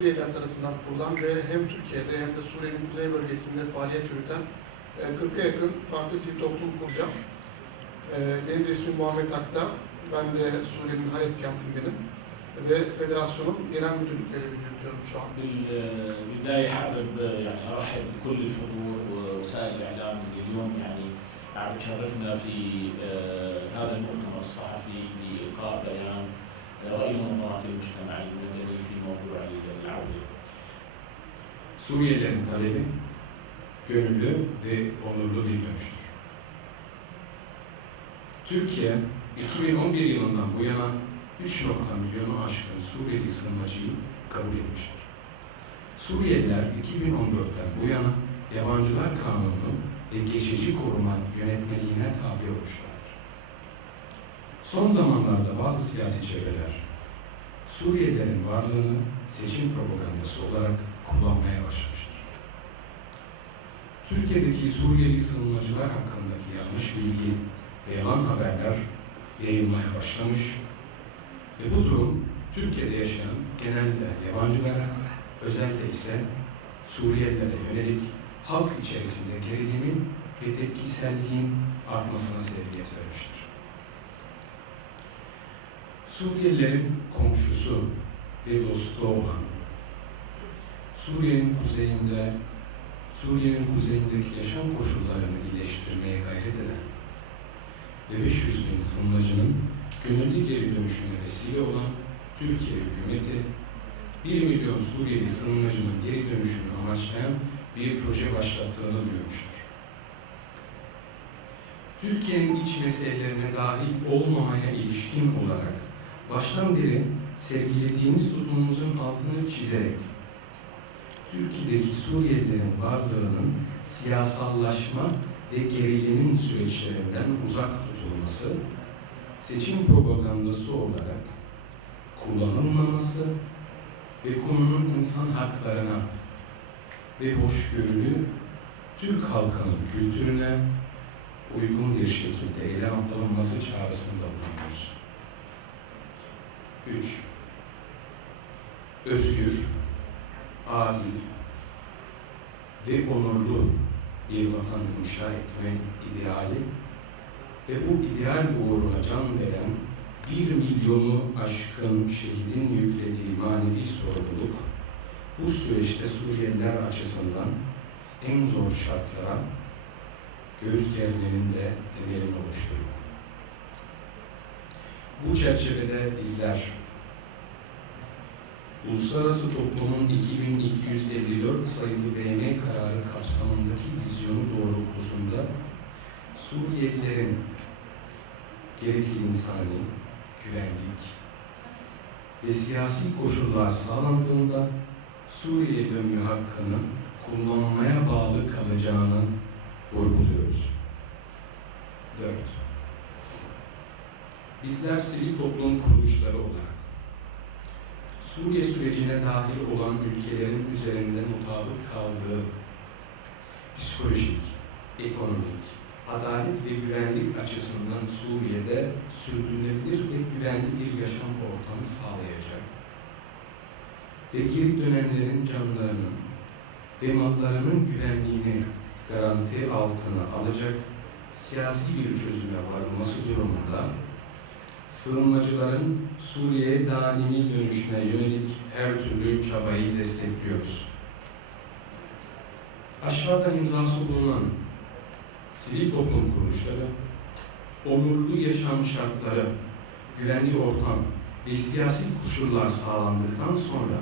Suriyeliler tarafından kurulan ve hem Türkiye'de hem de Suriye'nin kuzey bölgesinde faaliyet yürüten e, 40'a yakın farklı sivil toplum kuracağım. E, Benim de ismim Muhammed Akta. Ben de Suriye'nin Halep kentindenim ve federasyonun genel müdürlük görevini yürütüyorum şu an. بالبداية حابب يعني أرحب بكل الحضور ووسائل الإعلام اللي اليوم يعني عم تشرفنا في آه، هذا المؤتمر الصحفي لإلقاء بيان رأي منظمات المجتمع المدني في موضوع العودة. Suriyelilerin talebi gönüllü ve onurlu bir dönüştür. Türkiye 2011 yılından bu yana 3 nokta milyonu aşkın Suriyeli sığınmacıyı kabul etmiştir. Suriyeliler 2014'ten bu yana Yabancılar Kanunu ve Geçici Koruma Yönetmeliğine tabi olmuşlardır. Son zamanlarda bazı siyasi çevreler Suriyelilerin varlığını seçim propagandası olarak kullanmaya başlamıştır. Türkiye'deki Suriyeli sığınmacılar hakkındaki yanlış bilgi ve yalan haberler yayılmaya başlamış ve bu durum Türkiye'de yaşayan genelde yabancılara, özellikle ise Suriyelilere yönelik halk içerisinde gerilimin ve tepkiselliğin artmasına sebebiyet vermiştir. Suriyelilerin komşusu ve dostu olan Suriye'nin kuzeyinde Suriye'nin kuzeyindeki yaşam koşullarını iyileştirmeye gayret eden ve 500 bin sığınmacının gönüllü geri dönüşüne vesile olan Türkiye hükümeti 1 milyon Suriyeli sığınmacının geri dönüşünü amaçlayan bir proje başlattığını duyurmuştur. Türkiye'nin iç meselelerine dahil olmamaya ilişkin olarak baştan beri sergilediğimiz tutumumuzun altını çizerek Türkiye'deki Suriyelilerin varlığının siyasallaşma ve gerilimin süreçlerinden uzak tutulması, seçim propagandası olarak kullanılmaması ve konunun insan haklarına ve hoşgörülü Türk halkının kültürüne uygun bir şekilde ele alınması çağrısında bulunuyoruz. 3. Özgür, adil ve onurlu bir vatan inşa etme ideali ve bu ideal uğruna can veren bir milyonu aşkın şehidin yüklediği manevi sorumluluk bu süreçte Suriyeliler açısından en zor şartlara göz germenin de temelini oluşturuyor. Bu çerçevede bizler Uluslararası Toplumun 2254 sayılı BM kararı kapsamındaki vizyonu doğrultusunda Suriyelilerin gerekli insani, güvenlik ve siyasi koşullar sağlandığında Suriye'ye dönme hakkını kullanmaya bağlı kalacağını vurguluyoruz. 4. Bizler sivil toplum kuruluşları olarak Suriye sürecine dahil olan ülkelerin üzerinde mutabık kaldığı psikolojik, ekonomik, adalet ve güvenlik açısından Suriye'de sürdürülebilir ve güvenli bir yaşam ortamı sağlayacak ve geri dönenlerin canlarının ve mallarının güvenliğini garanti altına alacak siyasi bir çözüme varılması durumunda sığınmacıların Suriye'ye daimi dönüşüne yönelik her türlü çabayı destekliyoruz. Aşağıda imzası bulunan sivil toplum kuruluşları, onurlu yaşam şartları, güvenli ortam ve siyasi koşullar sağlandıktan sonra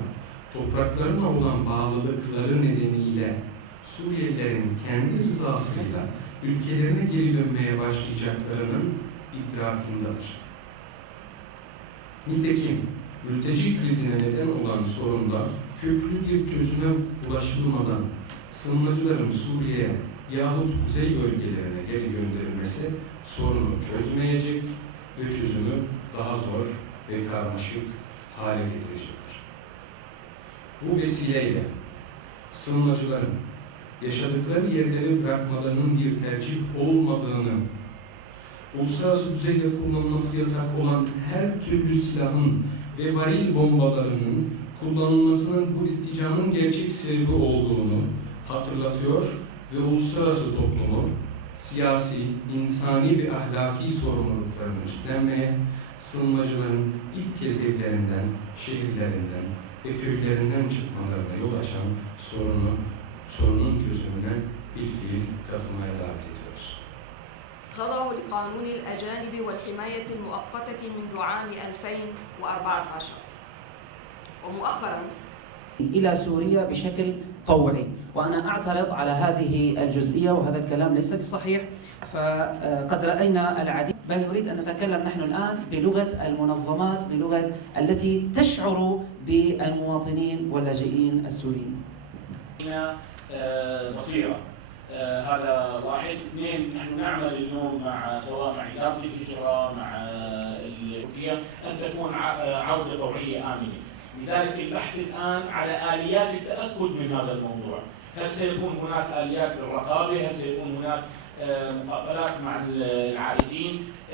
topraklarına olan bağlılıkları nedeniyle Suriyelilerin kendi rızasıyla ülkelerine geri dönmeye başlayacaklarının idrakindadır. Nitekim mülteci krizine neden olan sorunda köklü bir çözüme ulaşılmadan sığınmacıların Suriye'ye yahut kuzey bölgelerine geri gönderilmesi sorunu çözmeyecek ve çözümü daha zor ve karmaşık hale getirecektir. Bu vesileyle sığınmacıların yaşadıkları yerleri bırakmalarının bir tercih olmadığını uluslararası düzeyde kullanılması yasak olan her türlü silahın ve varil bombalarının kullanılmasının bu ilticanın gerçek sebebi olduğunu hatırlatıyor ve uluslararası toplumu siyasi, insani ve ahlaki sorumluluklarını üstlenmeye, sığınmacıların ilk kez evlerinden, şehirlerinden ve köylerinden çıkmalarına yol açan sorunu, sorunun çözümüne bir fiil katılmaya davet ediyoruz. خضعوا لقانون الأجانب والحماية المؤقتة منذ عام 2014 ومؤخرا إلى سوريا بشكل طوعي. وأنا أعترض على هذه الجزئية وهذا الكلام ليس بصحيح. فقد رأينا العديد. بل نريد أن نتكلم نحن الآن بلغة المنظمات بلغة التي تشعر بالمواطنين واللاجئين السوريين. هذا واحد. اثنين نحن نعمل اليوم مع سواء مع إدارة الهجرة مع آه، تركيا أن تكون آه، عودة طوعيه آمنة. لذلك البحث الآن على آليات التأكد من هذا الموضوع. هل سيكون هناك آليات للرقابة؟ هل سيكون هناك آه، مقابلات مع العائدين؟